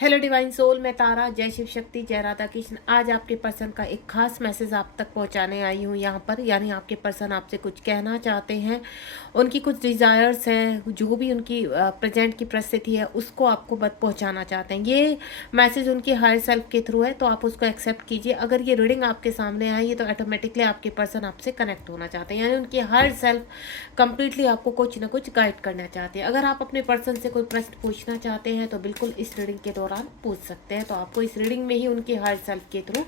Hello divine soul, मैं तारा। जय शिव शक्ति, जय राधा कृष्ण। आज आपके पर्सन का एक खास मैसेज आप तक पहुंचाने आई हूं यहाँ पर। यानी आपके पर्सन आपसे कुछ कहना चाहते हैं, उनकी कुछ डिज़ायर्स हैं, जो भी उनकी प्रेजेंट की परिस्थिति है उसको आपको पहुंचाना चाहते हैं। ये मैसेज उनकी हायर सेल्फ के थ्रू है, तो आप उसको एक्सेप्ट कीजिए। अगर ये रीडिंग आपके सामने आई है तो ऑटोमेटिकली आपके पर्सन आपसे कनेक्ट होना चाहते हैं, यानी उनकी हायर सेल्फ कंप्लीटली आपको कुछ ना कुछ गाइड करना चाहते हैं। अगर आप अपने पर्सन से कोई प्रश्न पूछना चाहते हैं तो बिल्कुल इस रीडिंग के दौरान पूछ सकते हैं। तो आपको इस रीडिंग में ही उनकी हायर सेल्फ के थ्रू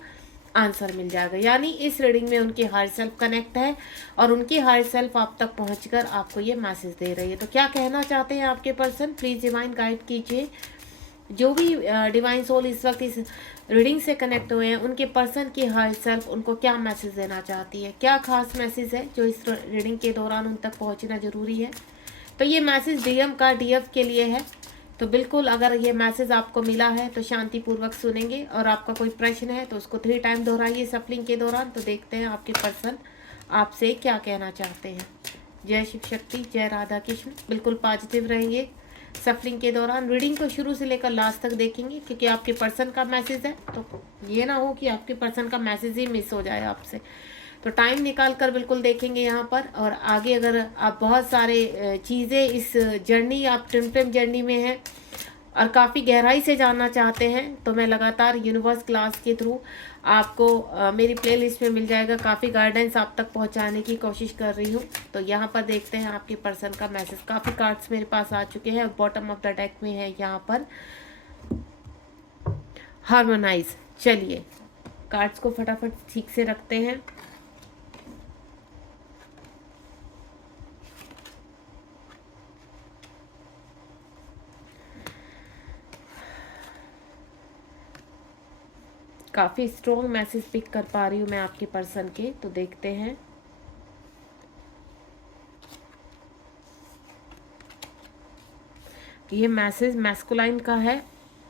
आंसर मिल जाएगा। यानी इस रीडिंग में उनकी हायर सेल्फ कनेक्ट है और उनकी हायर सेल्फ आप तक पहुंचकर आपको ये मैसेज दे रही है। तो क्या कहना चाहते हैं आपके पर्सन, प्लीज डिवाइन गाइड कीजिए। जो भी डिवाइन सोल इस वक्त इस रीडिंग से कनेक्ट हुए हैं, उनके पर्सन की हायर सेल्फ उनको क्या मैसेज देना चाहती है, क्या खास मैसेज है जो इस रीडिंग के दौरान उन तक पहुंचना जरूरी है। तो ये मैसेज डीएम का डीएफ के लिए है। तो बिल्कुल अगर ये मैसेज आपको मिला है तो शांतिपूर्वक सुनेंगे, और आपका कोई प्रश्न है तो उसको 3 टाइम दोहराइए सफलिंग के दौरान। तो देखते हैं आपके पर्सन आपसे क्या कहना चाहते हैं। जय शिव शक्ति, जय राधा कृष्ण। बिल्कुल पॉजिटिव रहेंगे सफलिंग के दौरान। रीडिंग को शुरू से लेकर लास्ट तक देखेंगे, क्योंकि आपके पर्सन का मैसेज है, तो ये ना हो कि आपके पर्सन का मैसेज ही मिस हो जाए आपसे। तो टाइम निकाल कर बिल्कुल देखेंगे यहाँ पर। और आगे अगर आप बहुत सारे चीज़ें इस जर्नी, आप ट्विन जर्नी में हैं और काफ़ी गहराई से जानना चाहते हैं, तो मैं लगातार यूनिवर्स क्लास के थ्रू आपको मेरी प्लेलिस्ट में मिल जाएगा। काफ़ी गाइडेंस आप तक पहुंचाने की कोशिश कर रही हूँ। तो यहाँ पर देखते हैं आपके पर्सन का मैसेज। काफ़ी कार्ड्स मेरे पास आ चुके हैं, बॉटम ऑफ द डेक में है यहाँ पर हार्मोनाइज। चलिए कार्ड्स को फटाफट ठीक से रखते हैं। काफ़ी स्ट्रॉन्ग मैसेज पिक कर पा रही हूँ मैं आपके पर्सन के। तो देखते हैं। ये मैसेज मैस्कुलाइन का है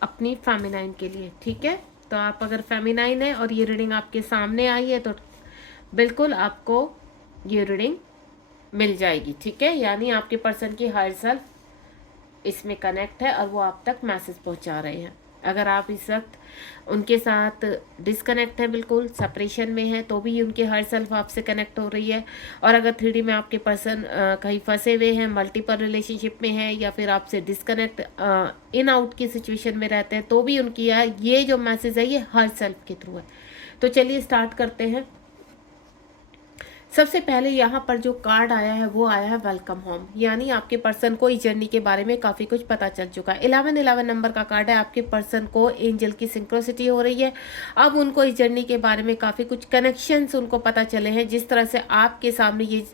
अपनी फेमिनाइन के लिए, ठीक है। तो आप अगर फेमिनाइन है और ये रीडिंग आपके सामने आई है तो बिल्कुल आपको ये रीडिंग मिल जाएगी, ठीक है। यानी आपके पर्सन की हायर सेल्फ इसमें कनेक्ट है और वो आप तक मैसेज पहुंचा रहे हैं। अगर आप इस वक्त उनके साथ डिस्कनेक्ट है, बिल्कुल सेपरेशन में है, तो भी उनकी हर सेल्फ आपसे कनेक्ट हो रही है। और अगर 3D में आपके पर्सन कहीं फंसे हुए हैं, मल्टीपल रिलेशनशिप में है, या फिर आपसे डिस्कनेक्ट इन आउट की सिचुएशन में रहते हैं, तो भी उनकी ये जो मैसेज है ये हर सेल्फ के थ्रू है। तो चलिए स्टार्ट करते हैं। सबसे पहले यहाँ पर जो कार्ड आया है वो आया है वेलकम होम। यानी आपके पर्सन को इस जर्नी के बारे में काफ़ी कुछ पता चल चुका है। 1111 नंबर का कार्ड है। आपके पर्सन को एंजल की सिंक्रोसिटी हो रही है। अब उनको इस जर्नी के बारे में काफ़ी कुछ कनेक्शंस उनको पता चले हैं। जिस तरह से आपके सामने ये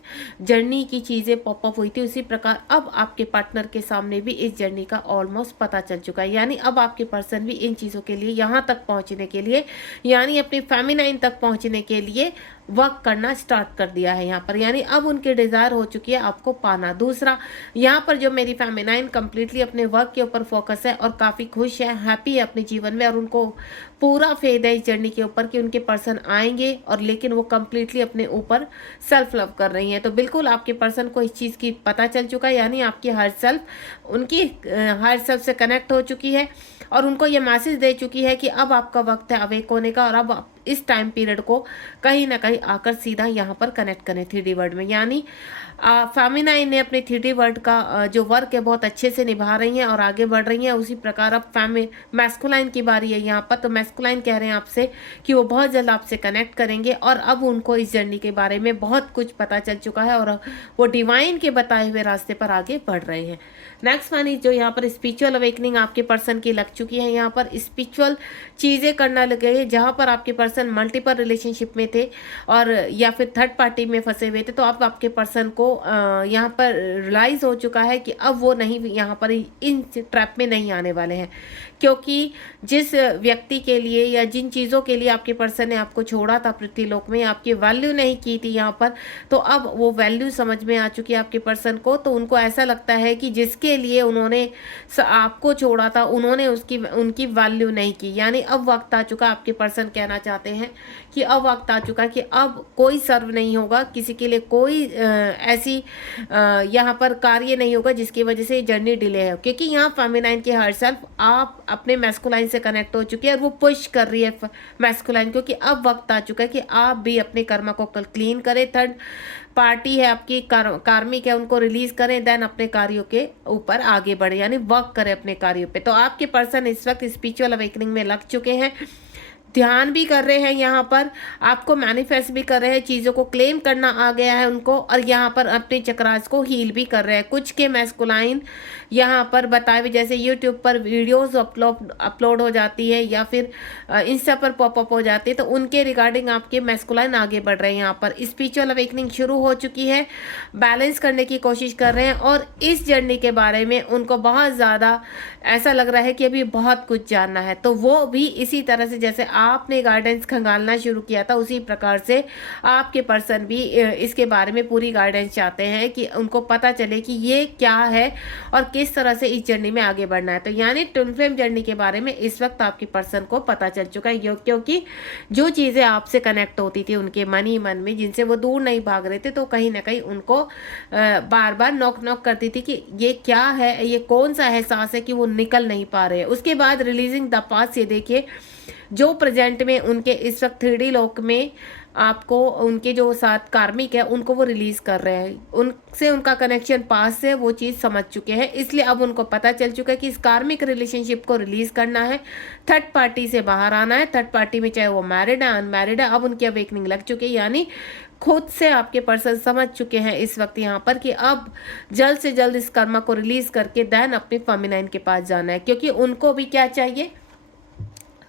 जर्नी की चीज़ें पॉपअप हुई थी, उसी प्रकार अब आपके पार्टनर के सामने भी इस जर्नी का ऑलमोस्ट पता चल चुका है। यानी अब आपके पर्सन भी इन चीज़ों के लिए, यहाँ तक पहुँचने के लिए, यानी अपनी फेमिनाइन तक पहुँचने के लिए वर्क करना स्टार्ट कर दिया है यहाँ पर। यानी अब उनकी डिज़ायर हो चुकी है आपको पाना। दूसरा, यहाँ पर जो मेरी फेमिनाइन कंप्लीटली अपने वर्क के ऊपर फोकस है और काफ़ी खुश है, हैप्पी है अपने जीवन में, और उनको पूरा फेथ है इस जर्नी के ऊपर कि उनके पर्सन आएंगे, और लेकिन वो कंप्लीटली अपने ऊपर सेल्फ लव कर रही हैं। तो बिल्कुल आपके पर्सन को इस चीज़ की पता चल चुका है। यानी आपकी हर सेल्फ उनकी हर सेल्फ से कनेक्ट हो चुकी है और उनको ये मैसेज दे चुकी है कि अब आपका वक्त है अवेक होने का, और अब आप इस टाइम पीरियड को कहीं ना कहीं आकर सीधा यहाँ पर कनेक्ट करें 3D वर्ड में। यानी फेमिनाइन ने अपने 3D वर्ड का जो वर्क है बहुत अच्छे से निभा रही हैं और आगे बढ़ रही हैं। उसी प्रकार अब मैस्कुलाइन की बारी है यहाँ पर। तो मैस्कुलाइन कह रहे हैं आपसे कि वो बहुत जल्द आपसे कनेक्ट करेंगे, और अब उनको इस जर्नी के बारे में बहुत कुछ पता चल चुका है और वो डिवाइन के बताए हुए रास्ते पर आगे बढ़ रहे हैं। नेक्स्ट वन जो यहाँ पर स्पिरिचुअल अवेकनिंग आपके पर्सन की लग चुकी है। यहाँ पर स्पिरिचुअल चीज़ें करना लगे हैं। जहाँ पर आपके पर्सन मल्टीपल रिलेशनशिप में थे और या फिर थर्ड पार्टी में फंसे हुए थे, तो अब आपके पर्सन को यहाँ पर रियलाइज हो चुका है कि अब वो नहीं, यहाँ पर इन ट्रैप में नहीं आने वाले हैं। क्योंकि जिस व्यक्ति के लिए या जिन चीज़ों के लिए आपके पर्सन ने आपको छोड़ा था पृथ्वीलोक में, आपकी वैल्यू नहीं की थी यहाँ पर, तो अब वो वैल्यू समझ में आ चुकी है आपके पर्सन को। तो उनको ऐसा लगता है कि जिसके लिए उन्होंने आपको छोड़ा था, उन्होंने उनकी वैल्यू नहीं की। यानी अब वक्त आ चुका, आपके पर्सन कहना चाहते चाहते हैं कि अब वक्त आ चुका है कि अब कोई सर्व नहीं होगा, किसी के लिए कोई ऐसी यहाँ पर कार्य नहीं होगा जिसकी वजह से जर्नी डिले है, क्योंकि यहाँ फेमिनाइन की हर सेल्फ आप अपने मैस्कुलाइन से कनेक्ट हो चुकी है और वो पुश कर रही है मैस्कुलाइन, क्योंकि अब वक्त आ चुका है कि आप भी अपने कर्मा को क्लीन करें। थर्ड पार्टी है आपकी कार्मिक है, उनको रिलीज करें, देन अपने कार्यों के ऊपर आगे बढ़े, यानी वर्क करें अपने कार्यों पे। तो आपके पर्सन इस वक्त स्पिरिचुअल अवेकनिंग में लग चुके हैं, ध्यान भी कर रहे हैं, यहाँ पर आपको मैनिफेस्ट भी कर रहे हैं, चीज़ों को क्लेम करना आ गया है उनको, और यहाँ पर अपने चक्रास को हील भी कर रहे हैं। कुछ के मैस्कुलाइन यहाँ पर बताए हुए, जैसे यूट्यूब पर वीडियोस अपलोड हो जाती है या फिर इंस्टा पर पॉपअप हो जाती है, तो उनके रिगार्डिंग आपके मैस्कुलाइन आगे बढ़ रहे हैं। यहाँ पर स्पिरिचुअल अवेकनिंग शुरू हो चुकी है, बैलेंस करने की कोशिश कर रहे हैं, और इस जर्नी के बारे में उनको बहुत ज़्यादा ऐसा लग रहा है कि अभी बहुत कुछ जानना है। तो वो भी इसी तरह से जैसे आपने गाइडेंस खंगालना शुरू किया था, उसी प्रकार से आपके पर्सन भी इसके बारे में पूरी गाइडेंस चाहते हैं कि उनको पता चले कि ये क्या है और किस तरह से इस जर्नी में आगे बढ़ना है। तो यानी ट्विन फ्लेम जर्नी के बारे में इस वक्त आपके पर्सन को पता चल चुका है, क्योंकि जो चीज़ें आपसे कनेक्ट होती थी उनके मन ही मन में, जिनसे वो दूर नहीं भाग रहे थे, तो कहीं ना कहीं उनको बार बार नॉक करती थी कि ये क्या है, ये कौन सा एहसास है कि वो निकल नहीं पा रहे हैं। उसके बाद रिलीजिंग द पास्ट, ये देखिए जो प्रेजेंट में उनके इस वक्त 3D लोक में आपको उनके जो साथ कार्मिक है उनको वो रिलीज कर रहे हैं, उनसे उनका कनेक्शन पास से वो चीज़ समझ चुके हैं, इसलिए अब उनको पता चल चुका है कि इस कार्मिक रिलेशनशिप को रिलीज करना है, थर्ड पार्टी से बाहर आना है। थर्ड पार्टी में चाहे वो मैरिड है अनमैरिड है, अब उनकी अवेकनिंग लग चुकी है, यानी खुद से आपके पर्सन समझ चुके हैं इस वक्त यहाँ पर कि अब जल्द से जल्द इस कर्मा को रिलीज करके देन अपने फेमिनाइन के पास जाना है, क्योंकि उनको भी क्या चाहिए,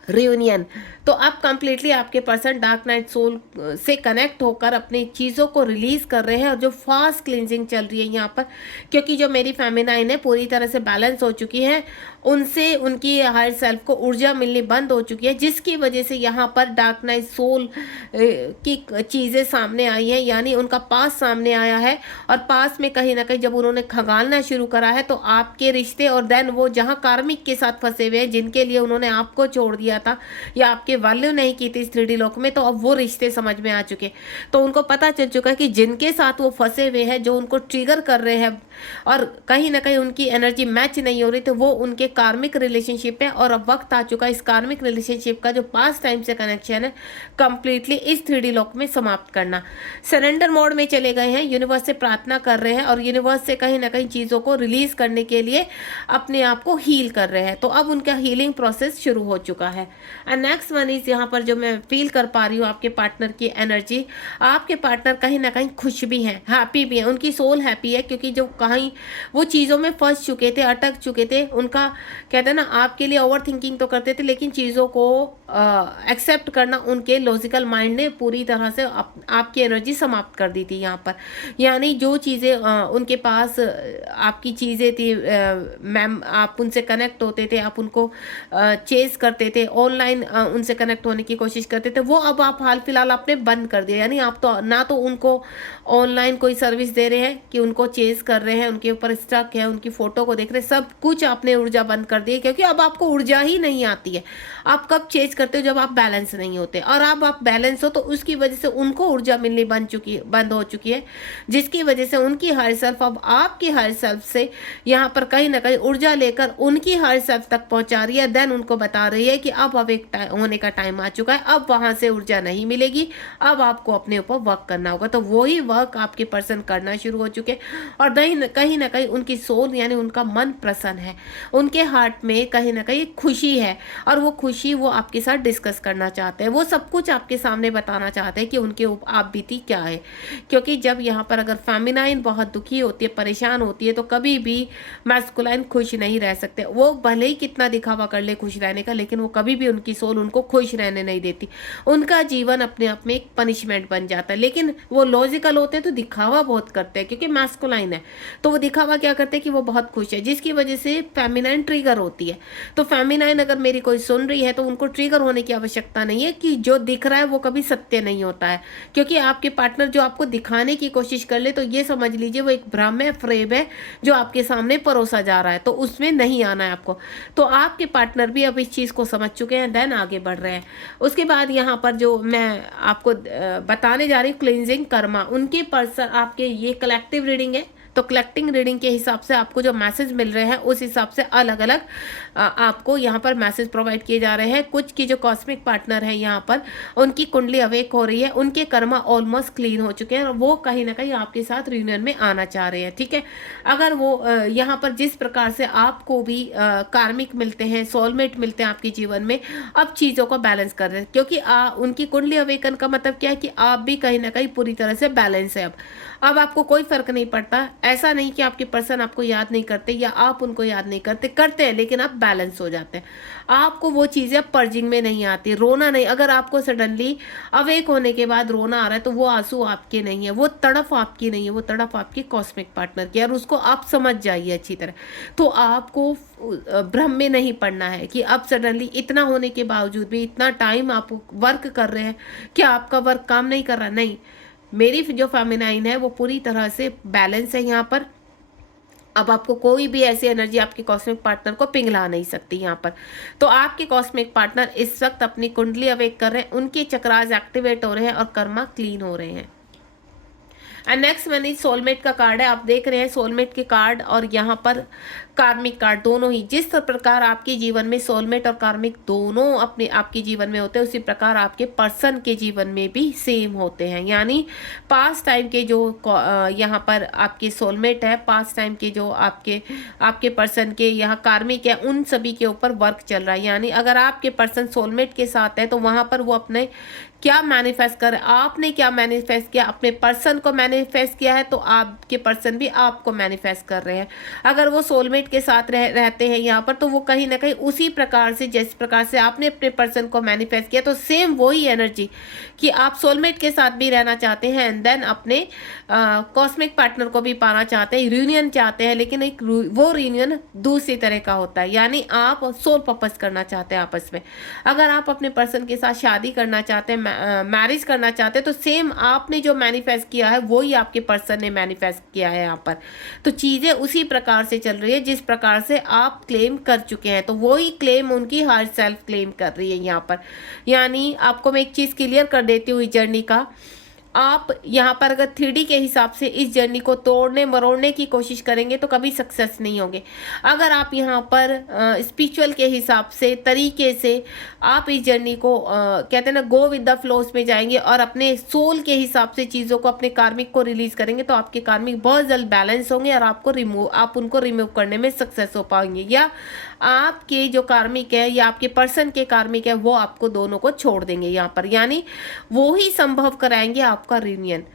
रियूनियन। तो अब कंप्लीटली आपके पर्सन डार्क नाइट सोल से कनेक्ट होकर अपनी चीज़ों को रिलीज कर रहे हैं, और जो फास्ट क्लिनजिंग चल रही है यहाँ पर, क्योंकि जो मेरी फेमिनाइन है पूरी तरह से बैलेंस हो चुकी है, उनसे उनकी हायर सेल्फ को ऊर्जा मिलनी बंद हो चुकी है, जिसकी वजह से यहाँ पर डार्क नाइट सोल की चीज़ें सामने आई हैं, यानी उनका पास सामने आया है, और पास में कहीं ना कहीं जब उन्होंने खंगालना शुरू करा है तो आपके रिश्ते, और देन वो जहाँ कार्मिक के साथ फंसे हुए हैं जिनके लिए उन्होंने आपको छोड़ दिया था या आपके वैल्यू नहीं की थी इस 3D लोक में, तो अब वो रिश्ते समझ में आ चुके। तो उनको पता चल चुका है कि जिनके साथ वो फंसे हुए हैं, जो उनको ट्रिगर कर रहे हैं और कहीं ना कहीं उनकी एनर्जी मैच नहीं हो रही, तो वो उनके कार्मिक रिलेशनशिप है, और अब वक्त आ चुका है इस कार्मिक रिलेशनशिप का जो पास्ट टाइम से कनेक्शन है कंप्लीटली इस 3D लोक में समाप्त करना। सरेंडर मोड में चले गए हैं, यूनिवर्स से प्रार्थना कर रहे हैं, और यूनिवर्स से कहीं ना कहीं चीज़ों को रिलीज करने के लिए अपने आप को हील कर रहे हैं। तो अब उनका हीलिंग प्रोसेस शुरू हो चुका है। एंड नेक्स्ट वन इज यहाँ पर जो मैं फील कर पा रही हूँ आपके पार्टनर की एनर्जी, आपके पार्टनर कहीं ना कहीं खुश भी हैं, हैप्पी भी हैं, उनकी सोल हैप्पी है, क्योंकि जो कहीं वो चीज़ों में फंस चुके थे, अटक चुके थे, उनका कहते हैं ना आपके लिए ओवर थिंकिंग तो करते थे, लेकिन चीज़ों को एक्सेप्ट करना उनके लॉजिकल माइंड ने पूरी तरह से आपकी एनर्जी समाप्त कर दी थी यहाँ पर। यानी जो चीज़ें उनके पास आपकी चीज़ें थी, मैम आप उनसे कनेक्ट होते थे, आप उनको चेस करते थे, ऑनलाइन उनसे कनेक्ट होने की कोशिश करते थे, वो अब आप हाल फिलहाल आपने बंद कर दिया। यानी आप तो ना तो उनको ऑनलाइन कोई सर्विस दे रहे हैं कि उनको चेस कर रहे हैं, उनके ऊपर स्टक है, उनकी फोटो को देख रहे हैं, सब कुछ आपने ऊर्जा बंद कर दी है, क्योंकि अब आपको ऊर्जा ही नहीं आती है। आप कब चेस करते हो, जब आप बैलेंस नहीं होते, और अब आप बैलेंस हो तो उसकी वजह से उनको ऊर्जा मिलनी बंद हो चुकी है, जिसकी वजह से उनकी हायर सेल्फ अब आपकी हायर सेल्फ से यहाँ पर कहीं ना कहीं ऊर्जा लेकर उनकी हायर सेल्फ तक पहुंचा रही है, देन उनको बता रही है कि अब एक होने का टाइम आ चुका है, अब वहां से ऊर्जा नहीं मिलेगी, अब आपको अपने ऊपर वर्क करना होगा। तो वही वर्क आपके पर्सन करना शुरू हो चुके, और कहीं ना कहीं उनकी सोल यानी उनका मन प्रसन्न है, उनके हार्ट में कहीं ना कहीं खुशी है, और वो खुशी वो आपके साथ डिस्कस करना चाहते हैं, वो सब कुछ आपके सामने बताना चाहते हैं कि उनके आप बीती क्या है। क्योंकि जब यहाँ पर अगर फेमिनाइन बहुत दुखी होती है, परेशान होती है, तो कभी भी मैस्कुलाइन खुश नहीं रह सकते। वो भले ही कितना दिखावा कर ले खुश रहने का, लेकिन वो कभी भी उनकी सोल उनको खुश रहने नहीं देती। उनका जीवन अपने आप में एक पनिशमेंट बन जाता है। लेकिन वो लॉजिकल होते हैं तो दिखावा बहुत करते हैं, क्योंकि मैस्कुलाइन है तो वो दिखावा क्या करते हैं कि वो बहुत खुश है, जिसकी वजह से फेमिनाइन ट्रिगर होती है। तो फेमिनाइन अगर मेरी कोई सुन रही है तो उनको ट्रिगर होने की आवश्यकता नहीं है, कि जो दिख रहा है वो कभी सत्य नहीं होता है। क्योंकि आपके पार्टनर जो आपको दिखाने की कोशिश कर ले तो ये समझ लीजिए वो एक भ्रम है, फ्रेब है, जो आपके सामने परोसा जा रहा है, तो उसमें नहीं आना है आपको। तो आपके पार्टनर भी अब इस चीज़ को समझ चुके हैं, देन आगे बढ़ रहे हैं। उसके बाद यहाँ पर जो मैं आपको बताने जा रही हूँ क्लींजिंग कर्मा, उनके पर्सन आपके ये कलेक्टिव रीडिंग है, तो कलेक्टिंग रीडिंग के हिसाब से आपको जो मैसेज मिल रहे हैं उस हिसाब से अलग अलग आपको यहाँ पर मैसेज प्रोवाइड किए जा रहे हैं। कुछ की जो कॉस्मिक पार्टनर है यहाँ पर उनकी कुंडली अवेक हो रही है, उनके कर्मा ऑलमोस्ट क्लीन हो चुके हैं और वो कहीं ना कहीं आपके साथ रियूनियन में आना चाह रहे हैं, ठीक है। अगर वो यहाँ पर जिस प्रकार से आपको भी कार्मिक मिलते हैं, सोलमेट मिलते हैं आपके जीवन में, अब चीज़ों को बैलेंस कर रहे हैं, क्योंकि उनकी कुंडली अवेकन का मतलब क्या है कि आप भी कहीं ना कहीं पूरी तरह से बैलेंस है। अब आपको कोई फर्क नहीं पड़ता, ऐसा नहीं कि आपके पर्सन आपको याद नहीं करते या आप उनको याद नहीं करते हैं, लेकिन आप बैलेंस हो जाते हैं। आपको वो चीज़ें पर्जिंग में नहीं आती, रोना नहीं। अगर आपको सडनली अवेक होने के बाद रोना आ रहा है तो वो आंसू आपके नहीं है, वो तड़प आपकी नहीं है, वो तड़प आपकी कॉस्मिक पार्टनर की, और उसको आप समझ जाइए अच्छी तरह। तो आपको भ्रम में नहीं पड़ना है कि अब सडनली इतना होने के बावजूद भी, इतना टाइम आप वर्क कर रहे हैं, क्या आपका वर्क काम नहीं कर रहा? नहीं, मेरी जो फेमिनाइन है वो पूरी तरह से बैलेंस है यहाँ पर। अब आपको कोई भी ऐसी एनर्जी आपके कॉस्मिक पार्टनर को पिघला नहीं सकती यहाँ पर। तो आपके कॉस्मिक पार्टनर इस वक्त अपनी कुंडली अवेक कर रहे हैं, उनके चक्रास एक्टिवेट हो रहे हैं और कर्मा क्लीन हो रहे हैं। एंड नेक्स्ट मैंने सोलमेट का कार्ड है, आप देख रहे हैं सोलमेट के कार्ड और यहाँ पर कार्मिक कार्ड दोनों ही। जिस प्रकार आपके जीवन में सोलमेट और कार्मिक दोनों अपने आपके जीवन में होते हैं, उसी प्रकार आपके पर्सन के जीवन में भी सेम होते हैं। यानी पास्ट टाइम के जो यहाँ पर आपके सोलमेट है, पास्ट टाइम के जो आपके पर्सन के यहाँ कार्मिक है, उन सभी के ऊपर वर्क चल रहा है। यानी अगर आपके पर्सन सोलमेट के साथ है तो वहाँ पर वो अपने क्या मैनिफेस्ट कर, आपने क्या मैनिफेस्ट किया, अपने पर्सन को मैनिफेस्ट किया है, तो आपके पर्सन भी आपको मैनिफेस्ट कर रहे हैं। अगर वो सोलमेट के साथ रहते हैं यहाँ पर, तो वो कहीं ना कहीं उसी प्रकार से, जिस प्रकार से आपने अपने पर्सन को मैनिफेस्ट किया, तो सेम वही एनर्जी कि आप सोलमेट के साथ भी रहना चाहते हैं एंड देन अपने कॉस्मिक पार्टनर को भी पाना चाहते हैं, रियूनियन चाहते हैं, लेकिन एक वो रियूनियन दूसरी तरह का होता है। यानी आप सोल पर्पस करना चाहते हैं आपस में। अगर आप अपने पर्सन के साथ शादी करना चाहते हैं, मैरिज करना चाहते हैं, तो सेम आपने जो मैनिफेस्ट किया है वही आपके पर्सन ने मैनिफेस्ट किया है यहाँ पर। तो चीज़ें उसी प्रकार से चल रही है जिस प्रकार से आप क्लेम कर चुके हैं, तो वही क्लेम उनकी हर सेल्फ क्लेम कर रही है यहाँ पर। यानी आपको मैं एक चीज़ क्लियर कर देती हूँ इस जर्नी का। आप यहाँ पर अगर 3D के हिसाब से इस जर्नी को तोड़ने मरोड़ने की कोशिश करेंगे तो कभी सक्सेस नहीं होंगे। अगर आप यहाँ पर स्पिरिचुअल के हिसाब से, तरीके से आप इस जर्नी को कहते हैं ना, गो विद द फ्लोस में जाएंगे और अपने सोल के हिसाब से चीज़ों को, अपने कार्मिक को रिलीज करेंगे, तो आपके कार्मिक बहुत जल्द बैलेंस होंगे और आप उनको रिमूव करने में सक्सेस हो पाएंगे। या आपके जो कार्मिक है या आपके पर्सन के कार्मिक है वो आपको दोनों को छोड़ देंगे यहाँ पर। यानी वो ही संभव कराएंगे आपका रियूनियन।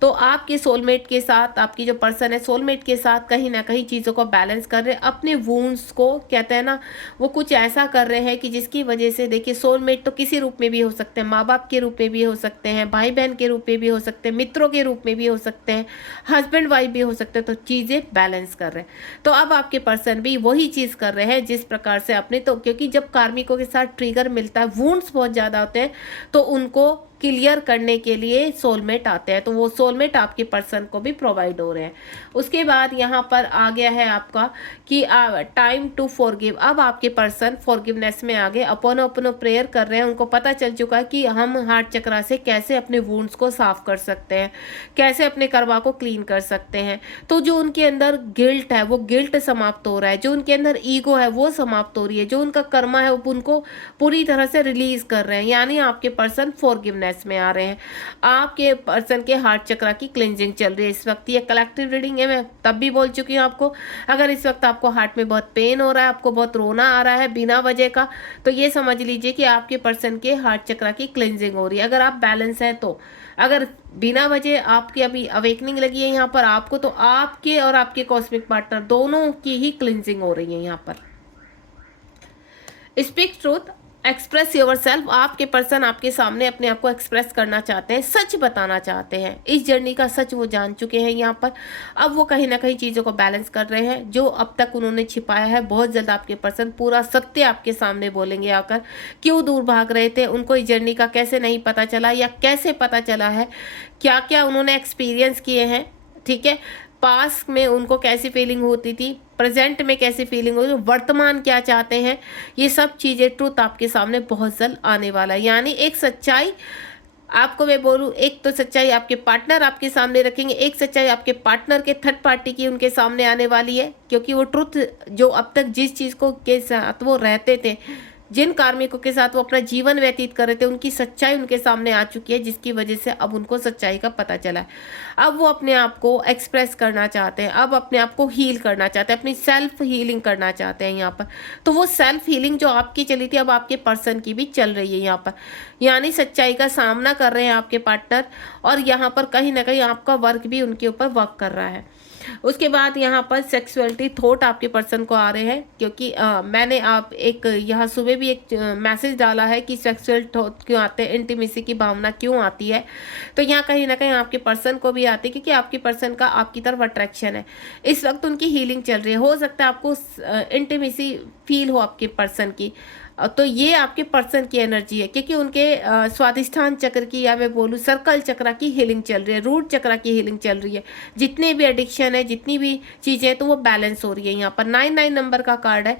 तो आपके सोलमेट के साथ, आपकी जो पर्सन है सोलमेट के साथ कहीं ना कहीं चीज़ों को बैलेंस कर रहे हैं। अपने वूंड्स को, कहते हैं ना, वो कुछ ऐसा कर रहे हैं कि जिसकी वजह से, देखिए सोलमेट तो किसी रूप में भी हो सकते हैं, माँ बाप के रूप में भी हो सकते हैं, भाई बहन के रूप में भी हो सकते हैं, मित्रों के रूप में भी हो सकते हैं, हस्बैंड वाइफ भी हो सकते हैं। तो चीज़ें बैलेंस कर रहे हैं। तो अब आपके पर्सन भी वही चीज़ कर रहे हैं जिस प्रकार से अपने, तो क्योंकि जब कार्मिकों के साथ ट्रिगर मिलता है, वूंड्स बहुत ज़्यादा होते हैं, तो उनको क्लियर करने के लिए सोलमेट आते हैं। तो वो सोलमेट आपके पर्सन को भी प्रोवाइड हो रहे हैं। उसके बाद यहाँ पर आ गया है आपका कि टाइम टू फॉरगिव। अब आपके पर्सन फॉरगिवनेस में आ गए, अपनो प्रेयर कर रहे हैं। उनको पता चल चुका है कि हम हार्ट चक्रा से कैसे अपने वुंड्स को साफ कर सकते हैं, कैसे अपने कर्मा को क्लीन कर सकते हैं। तो जो उनके अंदर गिल्ट है वो गिल्ट समाप्त हो रहा है, जो उनके अंदर ईगो है वो समाप्त हो रही है, जो उनका कर्मा है वो उनको पूरी तरह से रिलीज कर रहे हैं। यानी आपके पर्सन फॉरगिवनेस में आ रहे हैं। आपके पर्सन के हार्ट चक्रा की क्लिंजिंग चल रही है इस वक्त। ये कलेक्टिव रीडिंग है, मैं तब भी बोल चुकी हूँ आपको। अगर इस वक्त आपको हार्ट में बहुत पेन हो रहा है, आपको बहुत रोना आ रहा है बिना वजह का, तो ये समझ लीजिए कि आपके पर्सन के हार्ट चक्रा की क्लिंजिंग हो रही है। अगर आप बैलेंस है तो, अगर बिना वजह आपकी अभी अवेकनिंग लगी है यहाँ पर आपको, तो आपके और आपके कॉस्मिक पार्टनर दोनों की ही क्लिंजिंग हो रही है यहाँ पर। Speak truth, express your self. आपके पर्सन आपके सामने अपने आप को एक्सप्रेस करना चाहते हैं, सच बताना चाहते हैं। इस जर्नी का सच वो जान चुके हैं यहाँ पर। अब वो कहीं ना कहीं चीज़ों को बैलेंस कर रहे हैं। जो अब तक उन्होंने छिपाया है, बहुत जल्द आपके पर्सन पूरा सत्य आपके सामने बोलेंगे आकर। क्यों दूर भाग रहे थे, उनको इस जर्नी का कैसे नहीं पता चला या कैसे पता चला है, क्या क्या उन्होंने एक्सपीरियंस किए हैं, ठीक है, पास में उनको कैसी फीलिंग होती थी, प्रेजेंट में कैसी फीलिंग हो रही है, वर्तमान क्या चाहते हैं, ये सब चीज़ें ट्रुथ आपके सामने बहुत जल्द आने वाला है। यानी एक सच्चाई आपको मैं बोलूँ, एक तो सच्चाई आपके पार्टनर आपके सामने रखेंगे, एक सच्चाई आपके पार्टनर के थर्ड पार्टी की उनके सामने आने वाली है, क्योंकि वो ट्रुथ जो अब तक जिस चीज़ को के साथ वो रहते थे, जिन कार्मिकों के साथ वो अपना जीवन व्यतीत कर रहे थे, उनकी सच्चाई उनके सामने आ चुकी है, जिसकी वजह से अब उनको सच्चाई का पता चला है। अब वो अपने आप को एक्सप्रेस करना चाहते हैं, अब अपने आप को हील करना चाहते हैं, अपनी सेल्फ हीलिंग करना चाहते हैं यहाँ पर। तो वो सेल्फ हीलिंग जो आपकी चली थी, अब आपके पर्सन की भी चल रही है यहाँ पर। यानी सच्चाई का सामना कर रहे हैं आपके पार्टनर, और यहाँ पर कहीं ना कहीं आपका वर्क भी उनके ऊपर वर्क कर रहा है। उसके बाद यहाँ पर सेक्सुअलिटी थॉट आपके पर्सन को आ रहे हैं, क्योंकि मैंने आप एक यहाँ सुबह भी एक मैसेज डाला है कि सेक्सुअल थॉट क्यों आते हैं, इंटीमेसी की भावना क्यों आती है। तो यहाँ कहीं ना कहीं आपके पर्सन को भी आती है, क्योंकि आपके पर्सन का आपकी तरफ अट्रैक्शन है। इस वक्त उनकी हीलिंग चल रही है, हो सकता है आपको इंटीमेसी फील हो आपके पर्सन की। तो ये आपके पर्सन की एनर्जी है, क्योंकि उनके स्वादिष्ठान चक्र की, या मैं बोलूँ सर्कल चक्र की हीलिंग चल रही है, रूट चक्र की हीलिंग चल रही है। जितने भी एडिक्शन है, जितनी भी चीज़ें हैं, तो वो बैलेंस हो रही है। यहाँ पर 99 नंबर का कार्ड है,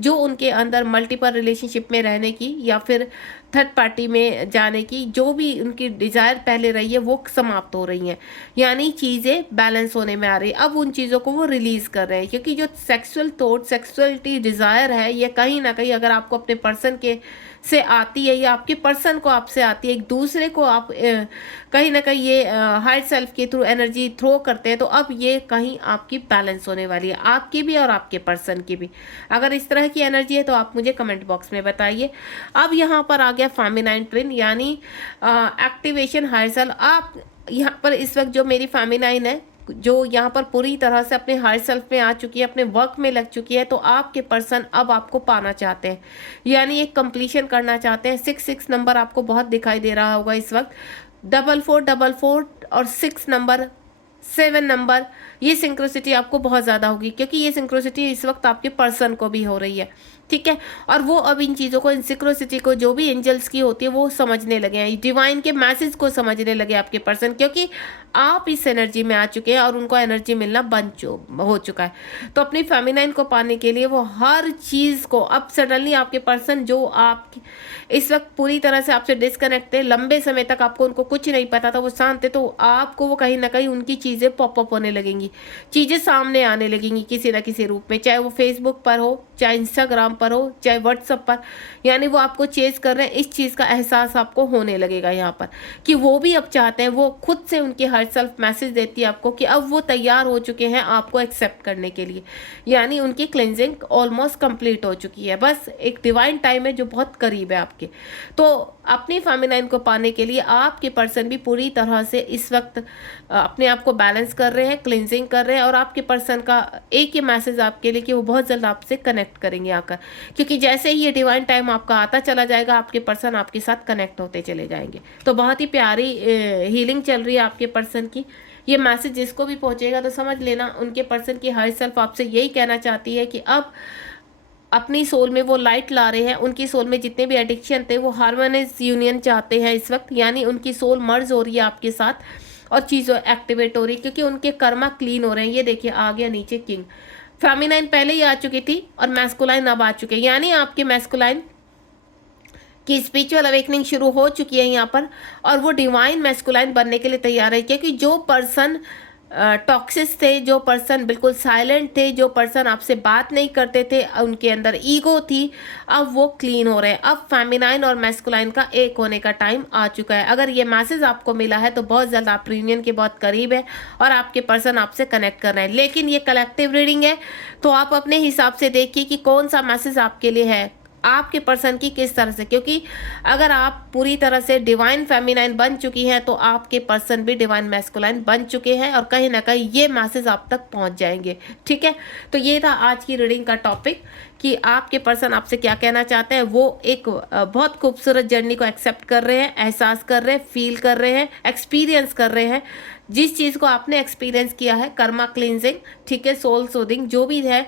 जो उनके अंदर मल्टीपल रिलेशनशिप में रहने की या फिर थर्ड पार्टी में जाने की जो भी उनकी डिज़ायर पहले रही है, वो समाप्त हो रही हैं। यानी चीज़ें बैलेंस होने में आ रही है। अब उन चीज़ों को वो रिलीज़ कर रहे हैं, क्योंकि जो सेक्सुअल थॉट, सेक्सुअलिटी डिज़ायर है, ये कहीं ना कहीं अगर आपको अपने पर्सन के से आती है, या आपके पर्सन को आपसे आती है, एक दूसरे को आप कहीं ना कहीं ये हायर सेल्फ के थ्रू एनर्जी थ्रो करते हैं, तो अब ये कहीं आपकी बैलेंस होने वाली है, आपकी भी और आपके पर्सन की भी। अगर इस तरह की एनर्जी है तो आप मुझे कमेंट बॉक्स में बताइए। अब यहाँ पर आ गया फेमिनाइन ट्विन, यानी एक्टिवेशन हायर सेल्फ। आप यहाँ पर इस वक्त जो मेरी फेमिनाइन है, जो यहाँ पर पूरी तरह से अपने हायर सेल्फ में आ चुकी है, अपने वर्क में लग चुकी है, तो आपके पर्सन अब आपको पाना चाहते हैं, यानी एक कंप्लीशन करना चाहते हैं। 66 नंबर आपको बहुत दिखाई दे रहा होगा इस वक्त, 4444 और 6 नंबर, 7 नंबर, ये सिंक्रोसिटी आपको बहुत ज़्यादा होगी, क्योंकि ये सिंक्रोसिटी इस वक्त आपके पर्सन को भी हो रही है, ठीक है। और वो अब इन चीज़ों को, इन सिंक्रोसिटी को, जो भी एंजल्स की होती है, वो समझने लगे हैं, डिवाइन के मैसेज को समझने लगे आपके पर्सन, क्योंकि आप इस एनर्जी में आ चुके हैं और उनको एनर्जी मिलना हो चुका है। तो अपनी फेमिनाइन को पाने के लिए वो हर चीज़ को, अब सडनली आपके पर्सन जो आप इस वक्त पूरी तरह से आपसे डिस्कनेक्ट थे, लंबे समय तक आपको उनको कुछ नहीं पता था, वो शांत थे, तो आपको वो कहीं ना कहीं उनकी चीज़ें पॉपअप होने लगेंगी, चीज़ें सामने आने लगेंगी किसी ना किसी रूप में, चाहे वो फेसबुक पर हो, चाहे इंस्टाग्राम पर हो, चाहे व्हाट्सएप पर। यानी वो आपको चेज कर रहे हैं, इस चीज़ का एहसास आपको होने लगेगा यहाँ पर, कि वो भी अब चाहते हैं, वो खुद से उनकी हर सेल्फ मैसेज देती है आपको कि अब वो तैयार हो चुके हैं आपको एक्सेप्ट करने के लिए। यानी उनकी क्लेंजिंग ऑलमोस्ट कंप्लीट हो चुकी है, बस एक डिवाइन टाइम है जो बहुत करीब है आपके। तो अपनी फेमिनाइन को पाने के लिए आपके पर्सन भी पूरी तरह से इस वक्त अपने आप को बैलेंस कर रहे हैं, क्लिनजिंग कर रहे हैं, और आपके पर्सन का एक ही मैसेज आपके लिए कि वो बहुत जल्द आपसे कनेक्ट करेंगे आकर, क्योंकि जैसे ही ये डिवाइन टाइम आपका आता चला जाएगा, आपके पर्सन आपके साथ कनेक्ट होते चले जाएंगे। तो बहुत ही प्यारी हीलिंग चल रही है आपके पर्सन की। ये मैसेज जिसको भी पहुंचेगा तो समझ लेना उनके पर्सन की हायर सेल्फ आपसे यही कहना चाहती है कि अब अपनी सोल में वो लाइट ला रहे हैं। उनकी सोल में जितने भी एडिक्शन थे, वो हार्मोनियस यूनियन चाहते हैं इस वक्त, यानी उनकी सोल मर्ज हो रही है आपके साथ और चीज़ों एक्टिवेट हो रही है, क्योंकि उनके कर्मा क्लीन हो रहे हैं। ये देखिए आ गया नीचे किंग, फेमिनाइन पहले ही आ चुकी थी और मैस्कुलाइन अब आ चुके हैं, यानी आपके मैस्कुलाइन की स्पिरिचुअल अवेकनिंग शुरू हो चुकी है यहाँ पर, और वो डिवाइन मैस्कुलाइन बनने के लिए तैयार है। क्योंकि जो पर्सन टॉक्सिस थे, जो पर्सन बिल्कुल साइलेंट थे, जो पर्सन आपसे बात नहीं करते थे, उनके अंदर ईगो थी, अब वो क्लीन हो रहे हैं। अब फेमिनाइन और मैस्कुलाइन का एक होने का टाइम आ चुका है। अगर ये मैसेज आपको मिला है तो बहुत जल्द आप यूनियन के बहुत करीब है और आपके पर्सन आपसे कनेक्ट कर रहे हैं। लेकिन ये कलेक्टिव रीडिंग है, तो आप अपने हिसाब से देखिए कि कौन सा मैसेज आपके लिए है, आपके पर्सन की किस तरह से। क्योंकि अगर आप पूरी तरह से डिवाइन फेमिनाइन बन चुकी हैं तो आपके पर्सन भी डिवाइन मैस्कुलाइन बन चुके हैं, और कहीं ना कहीं ये मैसेज आप तक पहुंच जाएंगे, ठीक है। तो ये था आज की रीडिंग का टॉपिक कि आपके पर्सन आपसे क्या कहना चाहते हैं। वो एक बहुत खूबसूरत जर्नी को एक्सेप्ट कर रहे हैं, एहसास कर रहे हैं, फील कर रहे हैं, एक्सपीरियंस कर रहे हैं। जिस चीज़ को आपने एक्सपीरियंस किया है, कर्मा क्लींजिंग, ठीक है, सोल सूदिंग, जो भी है,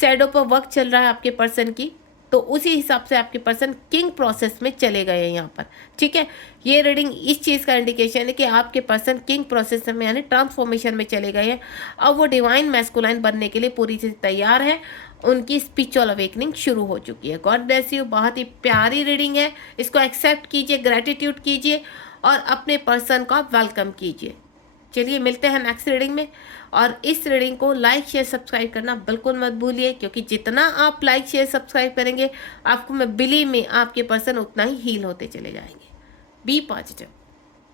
शैडो पर वर्क चल रहा है आपके पर्सन की, तो उसी हिसाब से आपके पर्सन किंग प्रोसेस में चले गए हैं यहाँ पर। ठीक है, ये रीडिंग इस चीज़ का इंडिकेशन है कि आपके पर्सन किंग प्रोसेस में यानी ट्रांसफॉर्मेशन में चले गए हैं। अब वो डिवाइन मैस्कुलाइन बनने के लिए पूरी तरह तैयार है, उनकी स्पिरिचुअल अवेकनिंग शुरू हो चुकी है। God bless you. बहुत ही प्यारी रीडिंग है, इसको एक्सेप्ट कीजिए, ग्रेटिट्यूड कीजिए और अपने पर्सन को आप वेलकम कीजिए। चलिए मिलते हैं नेक्स्ट रीडिंग में। और इस रीडिंग को लाइक शेयर सब्सक्राइब करना बिल्कुल मत भूलिए, क्योंकि जितना आप लाइक शेयर सब्सक्राइब करेंगे आपको मैं बिलीव में आपके पर्सन उतना ही हील होते चले जाएंगे। Be positive.